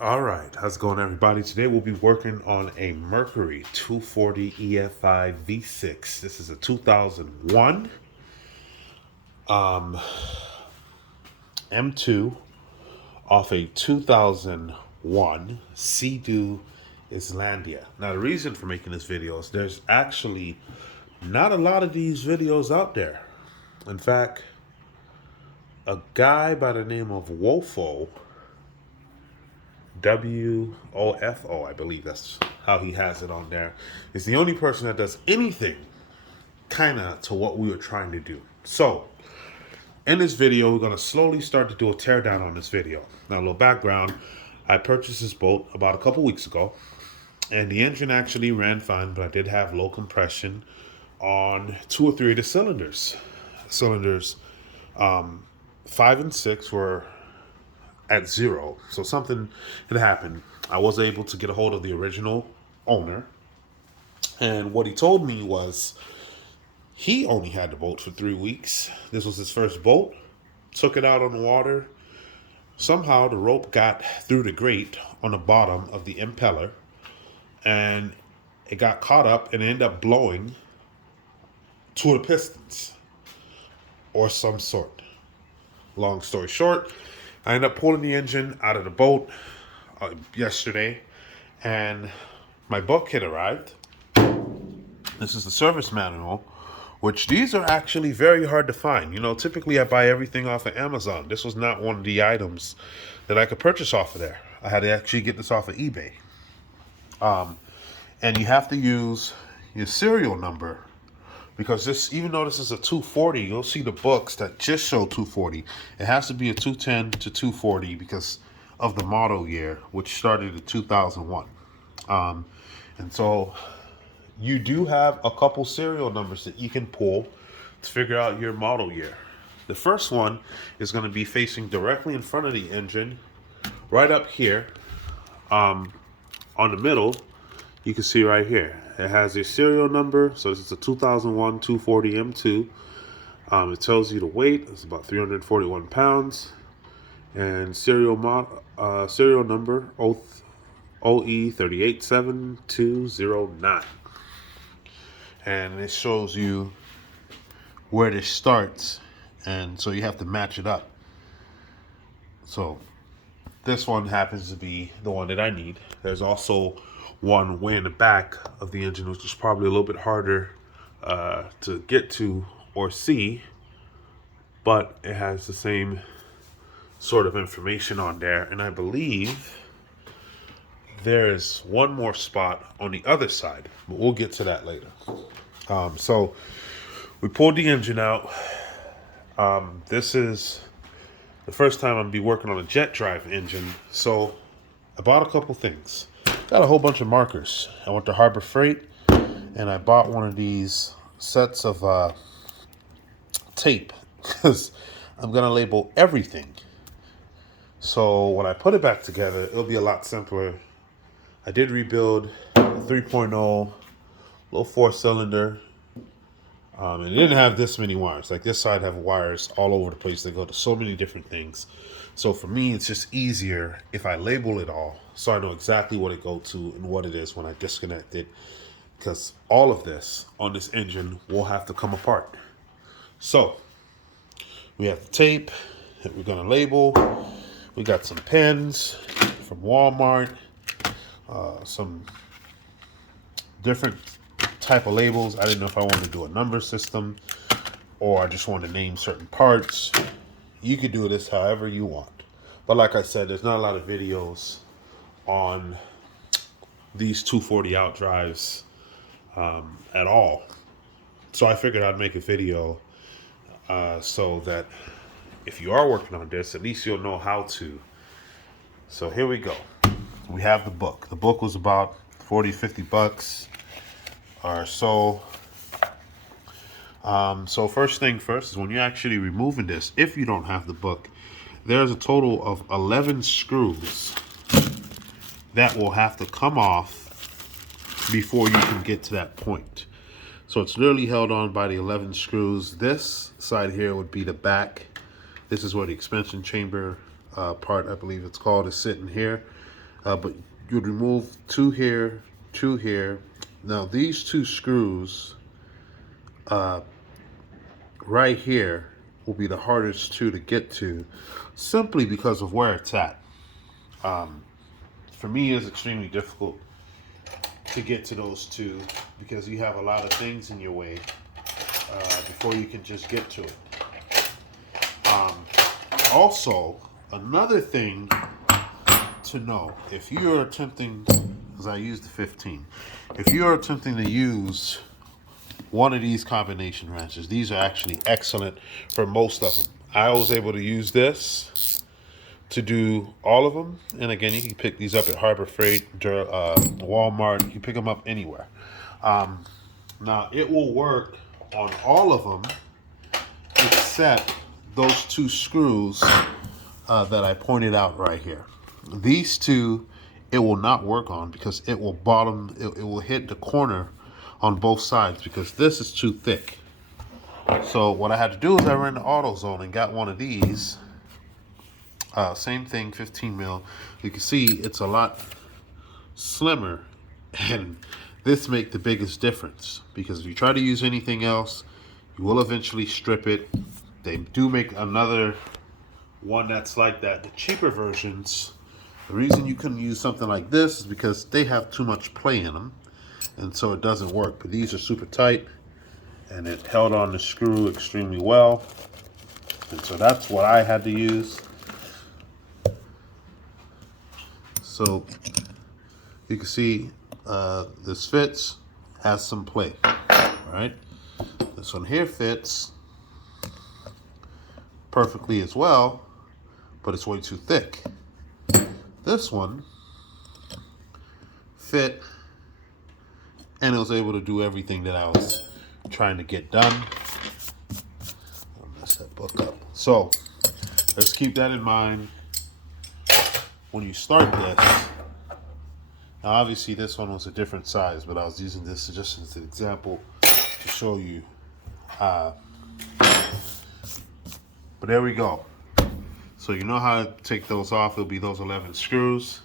All right, how's it going, everybody? Today we'll be working on a Mercury 240 EFI V6. This is a 2001 M2 off a 2001 Sea-Doo Islandia. Now, the reason for making this video is there's actually not a lot of these videos out there. In fact, a guy by the name of WOFO, I believe that's how he has it on there, is the only person that does anything kind of to what we were trying to do. So, in this video, we're going to slowly start to do a teardown on this video. Now, a little background. I purchased this boat about a couple weeks ago, and the engine actually ran fine, but I did have low compression on 2 or 3 of the cylinders. Cylinders 5 and 6 were at 0. So something had happened. I was able to get a hold of the original owner. And what he told me was he only had the boat for 3 weeks. This was his first boat. Took it out on the water. Somehow the rope got through the grate on the bottom of the impeller. And it got caught up and ended up blowing 2 of the pistons. Or some sort. Long story short, I ended up pulling the engine out of the boat yesterday, and my book had arrived. This is the service manual, which these are actually very hard to find. You know, typically I buy everything off of Amazon. This was not one of the items that I could purchase off of there. I had to actually get this off of eBay. And you have to use your serial number, because this, even though this is a 240, you'll see the books that just show 240. It has to be a 210 to 240 because of the model year, which started in 2001. And so you do have a couple serial numbers that you can pull to figure out your model year. The first one is going to be facing directly in front of the engine, right up here, on the middle. You can see right here. It has a serial number, so this is a 2001 240 M2. It tells you the weight. It's about 341 pounds. And serial number OE387209. And it shows you where this starts, and so you have to match it up. So this one happens to be the one that I need. There's also one way in the back of the engine, which is probably a little bit harder to get to or see, but it has the same sort of information on there. And I believe there's one more spot on the other side, but we'll get to that later. So we pulled the engine out. This is the first time I'm going to be working on a jet drive engine, so I bought a couple things. Got a whole bunch of markers. I went to Harbor Freight and I bought one of these sets of tape because I'm going to label everything. So when I put it back together, it'll be a lot simpler. I did rebuild a 3.0 little 4-cylinder. And it didn't have this many wires. Like this side have wires all over the place. They go to so many different things. So for me, it's just easier if I label it all, so I know exactly what it goes to and what it is when I disconnect it. Because all of this on this engine will have to come apart. So we have the tape that we're going to label. We got some pens from Walmart. Some different type of labels. I didn't know if I wanted to do a number system or I just wanted to name certain parts. You could do this however you want. But like I said, there's not a lot of videos on these 240 out drives at all. So I figured I'd make a video so that if you are working on this, at least you'll know how to. So here we go. We have the book. The book was about 40, 50 bucks or so. So first thing first is when you're actually removing this, if you don't have the book, there's a total of 11 screws that will have to come off before you can get to that point. So it's literally held on by the 11 screws. This side here would be the back. This is where the expansion chamber part, I believe it's called, is sitting here. But you'd remove two here, two here. Now these two screws right here will be the hardest two to get to, simply because of where it's at. For me, it's extremely difficult to get to those two because you have a lot of things in your way before you can just get to it. Also, another thing to know, if you're attempting, because I used the 15, if you're attempting to use one of these combination wrenches, these are actually excellent for most of them. I was able to use this to do all of them, and again, you can pick these up at Harbor Freight, Walmart. You pick them up anywhere. Now it will work on all of them except those two screws that I pointed out right here. These two it will not work on because it will it will hit the corner on both sides because this is too thick. So what I had to do is I ran to AutoZone and got one of these. Same thing, 15 mil. You can see it's a lot slimmer, and this makes the biggest difference because if you try to use anything else, you will eventually strip it. They do make another one that's like that. The cheaper versions, the reason you couldn't use something like this is because they have too much play in them, and so it doesn't work. But these are super tight, and it held on the screw extremely well, and so that's what I had to use. So you can see this fits, has some play. All right, this one here fits perfectly as well, but it's way too thick. This one fit, and it was able to do everything that I was trying to get done. I'll mess that book up. So let's keep that in mind when you start this. Now obviously this one was a different size, but I was using this just as an example to show you. But there we go. So you know how to take those off. It'll be those 11 screws.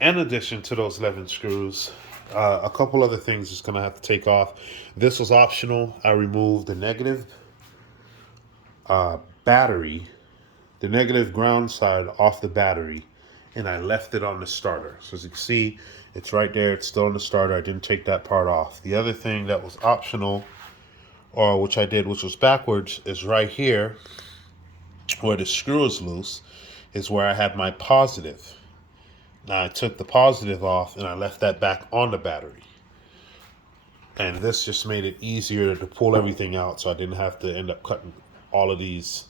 In addition to those 11 screws, a couple other things is gonna have to take off. This was optional. I removed the negative battery, the negative ground side off the battery, and I left it on the starter. So as you can see, it's right there. It's still on the starter. I didn't take that part off. The other thing that was optional, or which I did, which was backwards, is right here where the screw is loose, is where I had my positive. Now I took the positive off and I left that back on the battery. And this just made it easier to pull everything out, so I didn't have to end up cutting all of these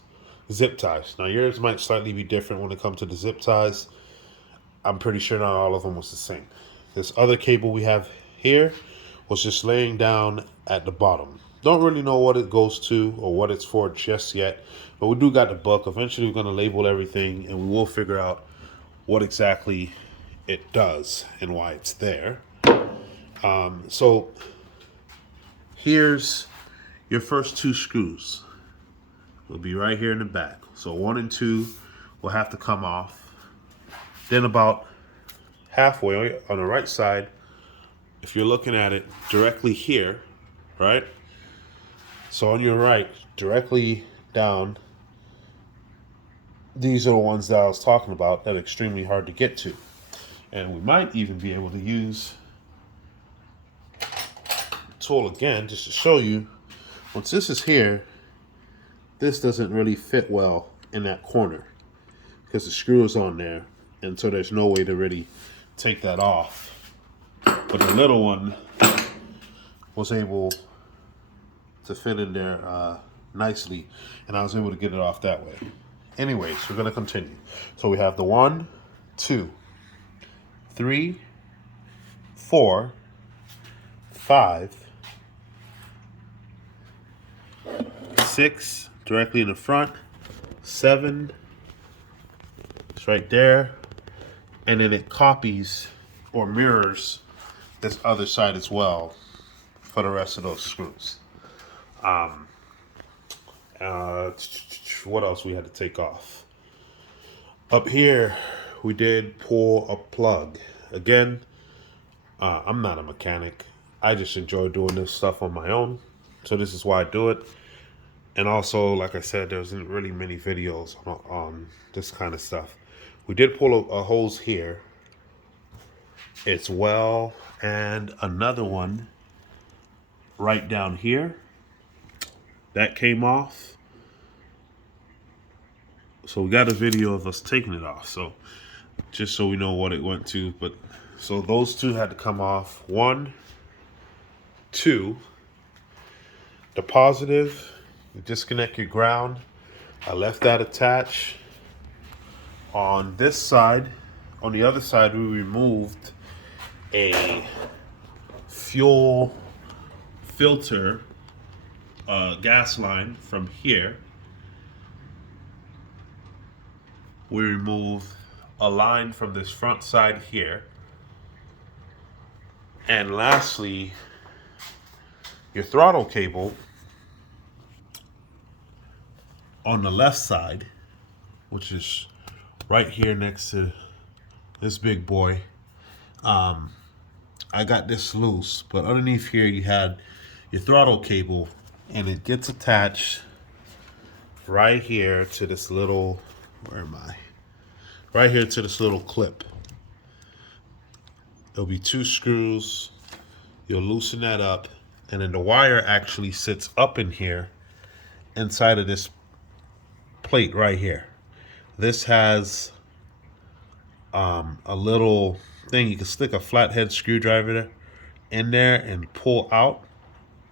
zip ties. Now yours might slightly be different when it comes to the zip ties. I'm pretty sure not all of them was the same. This other cable we have here was just laying down at the bottom. Don't really know what it goes to or what it's for just yet, but we do got the book. Eventually we're going to label everything and we will figure out what exactly it does and why it's there. So here's your first two screws. Will be right here in the back. So 1 and 2 will have to come off. Then about halfway on the right side, if you're looking at it directly here, right? So on your right, directly down, these are the ones that I was talking about that are extremely hard to get to. And we might even be able to use the tool again just to show you. Once this is here, this doesn't really fit well in that corner because the screw is on there, and so there's no way to really take that off. But the little one was able to fit in there nicely, and I was able to get it off that way. Anyways, we're going to continue. So we have the 1, 2, 3, 4, 5, 6 directly in the front, 7, it's right there, and then it copies or mirrors this other side as well for the rest of those screws. What else we had to take off? Up here, we did pull a plug. Again, I'm not a mechanic. I just enjoy doing this stuff on my own. So this is why I do it. And also, like I said, there wasn't really many videos on this kind of stuff. We did pull a hose here as well, and another one right down here. That came off. So we got a video of us taking it off. So just so we know what it went to. But so those two had to come off. 1, 2. The positive, you disconnect your ground. I left that attached. On this side, on the other side, we removed a fuel filter gas line from here. We remove a line from this front side here. And lastly, your throttle cable on the left side, which is right here next to this big boy. I got this loose, but underneath here you had your throttle cable, and it gets attached right here to this little, where am I? Right here to this little clip. There'll be 2 screws. You'll loosen that up, and then the wire actually sits up in here inside of this plate right here. This has a little thing you can stick a flathead screwdriver in there and pull out,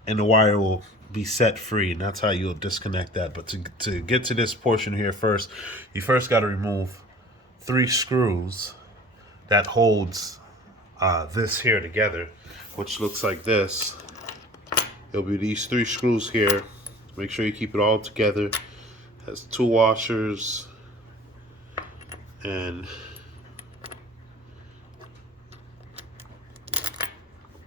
and the wire will be set free, and that's how you'll disconnect that. But to get to this portion here first, you first got to remove 3 screws that holds this here together, which looks like this. There'll be these 3 screws here. Make sure you keep it all together. Has 2 washers and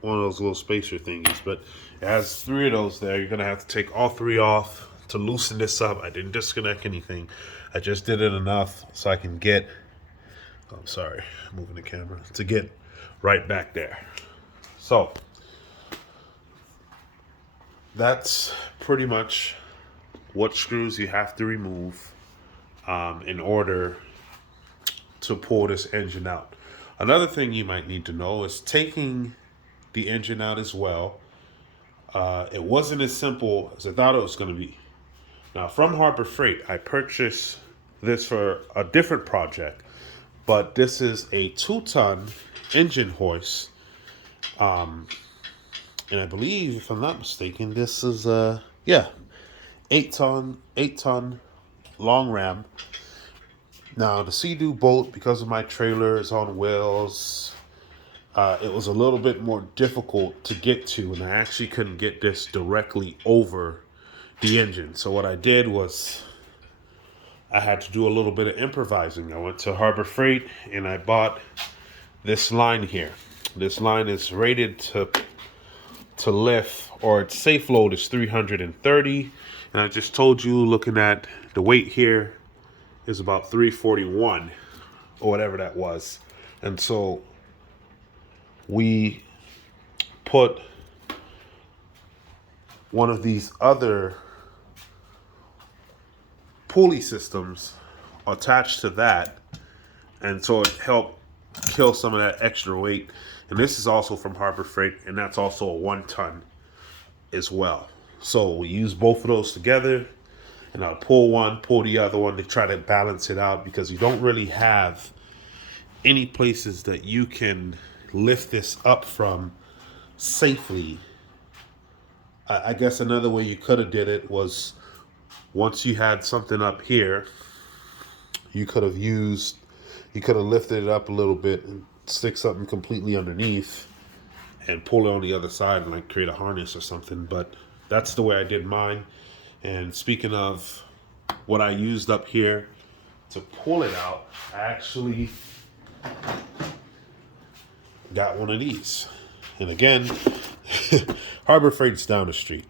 one of those little spacer thingies, but it has 3 of those there. You're gonna have to take all 3 off to loosen this up. I didn't disconnect anything. I just did it enough so I can get, I'm sorry, moving the camera, to get right back there. So that's pretty much what screws you have to remove in order to pull this engine out. Another thing you might need to know is taking the engine out as well. It wasn't as simple as I thought it was going to be. Now, from Harbor Freight, I purchased this for a different project, but this is a 2-ton engine hoist. And I believe, if I'm not mistaken, this is 8-ton long ram. Now, the Sea-Doo boat, because of my trailer, is on wheels. It was a little bit more difficult to get to, and I actually couldn't get this directly over the engine. So what I did was I had to do a little bit of improvising. I went to Harbor Freight and I bought this line here. This line is rated to lift, or its safe load is 330. And I just told you, looking at the weight here, is about 341 or whatever that was. And so we put one of these other pulley systems attached to that, and so it helped kill some of that extra weight. And this is also from Harbor Freight, and that's also a 1-ton as well. So we use both of those together, and I'll pull one, pull the other one to try to balance it out, because you don't really have any places that you can lift this up from safely. I guess another way you could have did it was, once you had something up here, you could have lifted it up a little bit and stick something completely underneath and pull it on the other side and like create a harness or something. But that's the way I did mine. And speaking of what I used up here to pull it out, I actually got one of these. And again, Harbor Freight's down the street.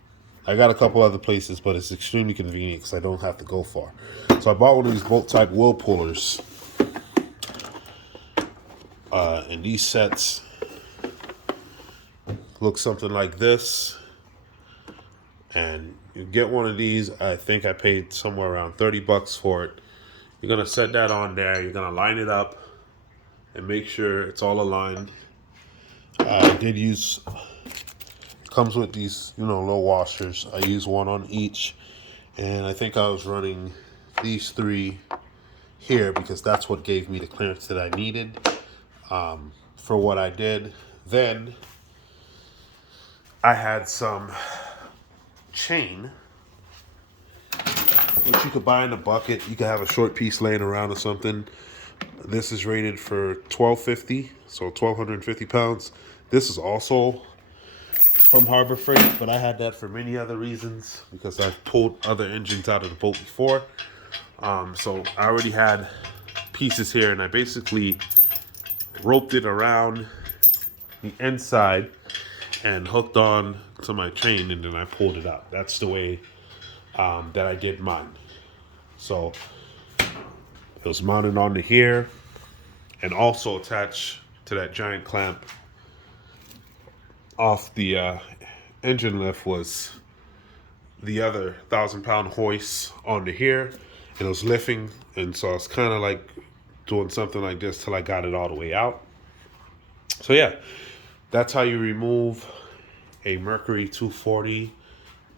I got a couple other places, but it's extremely convenient because I don't have to go far. So I bought one of these bolt type wheel pullers. And these sets look something like this. And you get one of these, I think I paid somewhere around 30 bucks for it. You're gonna set that on there, you're gonna line it up and make sure it's all aligned. I did use, comes with these, low washers. I use one on each, and I think I was running these three here because that's what gave me the clearance that I needed for what I did. Then I had some chain, which you could buy in a bucket. You could have a short piece laying around or something. This is rated for 1250, so 1250 pounds. This is also from Harbor Freight, but I had that for many other reasons because I've pulled other engines out of the boat before. So I already had pieces here, and I basically roped it around the inside and hooked on to my chain, and then I pulled it out. That's the way that I did mine. So it was mounted onto here and also attached to that giant clamp off the engine lift was the other 1,000-pound hoist onto here, and it was lifting, and so I was kind of like doing something like this till I got it all the way out. So yeah, that's how you remove a Mercury 240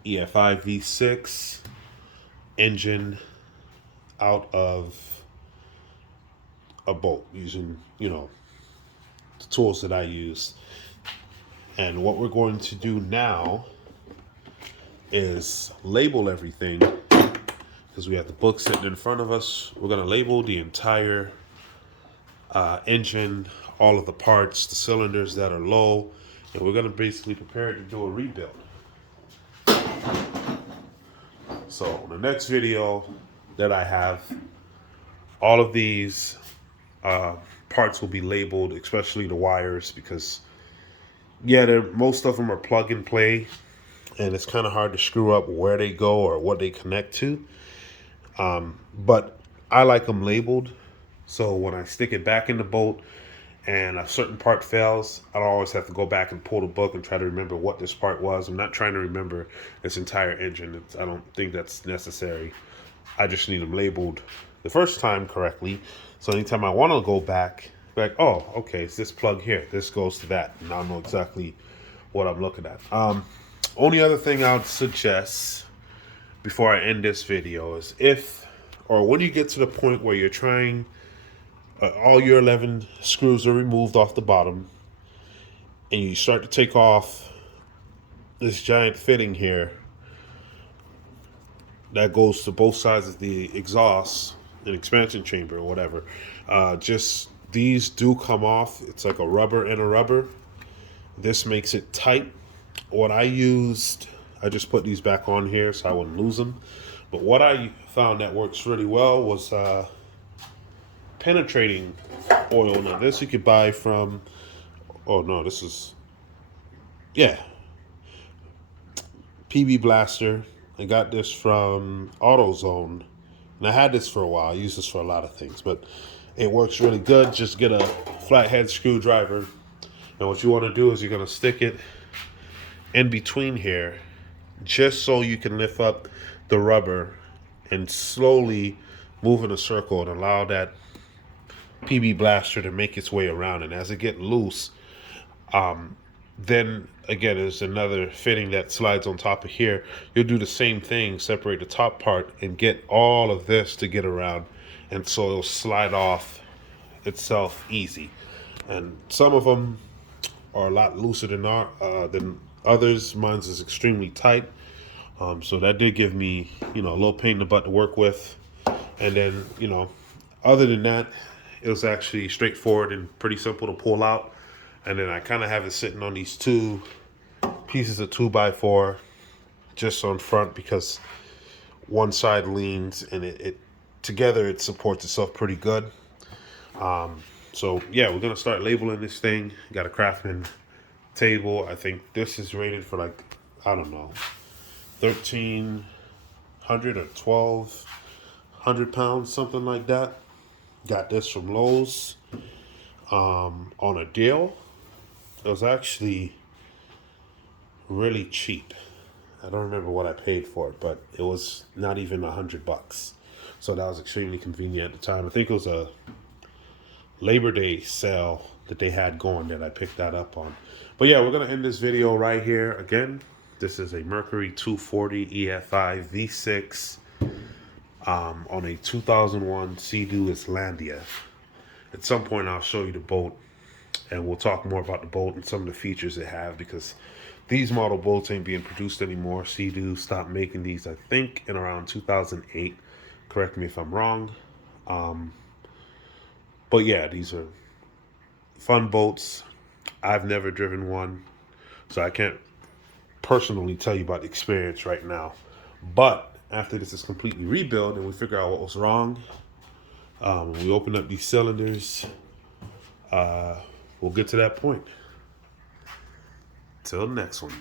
EFI V6 engine out of a boat using, the tools that I use. And what we're going to do now is label everything, because we have the book sitting in front of us. We're going to label the entire engine, all of the parts, the cylinders that are low, and we're going to basically prepare it to do a rebuild. So the next video that I have, all of these parts will be labeled, especially the wires, because most of them are plug and play, and it's kind of hard to screw up where they go or what they connect to. But I like them labeled, so when I stick it back in the boat and a certain part fails, I don't always have to go back and pull the book and try to remember what this part was. I'm not trying to remember this entire engine. I don't think that's necessary. I just need them labeled the first time correctly, so anytime I want to go back, like, oh, okay, it's this plug here, this goes to that, and I'll know exactly what I'm looking at. Only other thing I would suggest before I end this video is when you get to the point where you're trying, all your 11 screws are removed off the bottom, and you start to take off this giant fitting here that goes to both sides of the exhaust and expansion chamber or whatever. Just these do come off. It's like a rubber and a rubber. This makes it tight. What I used, I just put these back on here so I wouldn't lose them. But what I found that works really well was penetrating oil. Now this you could buy from, PB Blaster. I got this from AutoZone, and I had this for a while. I use this for a lot of things, but it works really good. Just get a flathead screwdriver, and what you want to do is you're going to stick it in between here, just so you can lift up the rubber and slowly move in a circle and allow that PB Blaster to make its way around. And as it gets loose, then again, there's another fitting that slides on top of here. You'll do the same thing, separate the top part and get all of this to get around, and so it'll slide off itself easy. And some of them are a lot looser than others. Mine's is extremely tight, so that did give me a little pain in the butt to work with. And then other than that, it was actually straightforward and pretty simple to pull out. And then I kind of have it sitting on these two pieces of 2x4 just on front, because one side leans and it together it supports itself pretty good. So yeah, we're gonna start labeling this thing. Got a craftsman table. I think this is rated for like, I don't know, 1,300 or 1,200 pounds, something like that. Got this from Lowe's. on a deal. It was actually really cheap. I don't remember what I paid for it, but it was not even $100. So that was extremely convenient at the time. I think it was a Labor Day sale that they had going that I picked that up on. But yeah, we're gonna end this video right here. Again, this is a Mercury 240 EFI V6 on a 2001 Sea-Doo Islandia. At some point, I'll show you the boat, and we'll talk more about the boat and some of the features it have, because these model boats ain't being produced anymore. Sea-Doo stopped making these, I think, in around 2008. Correct me if I'm wrong. But yeah, these are fun boats. I've never driven one, so I can't personally tell you about the experience right now. But after this is completely rebuilt and we figure out what was wrong, when we open up these cylinders, we'll get to that point. Till the next one.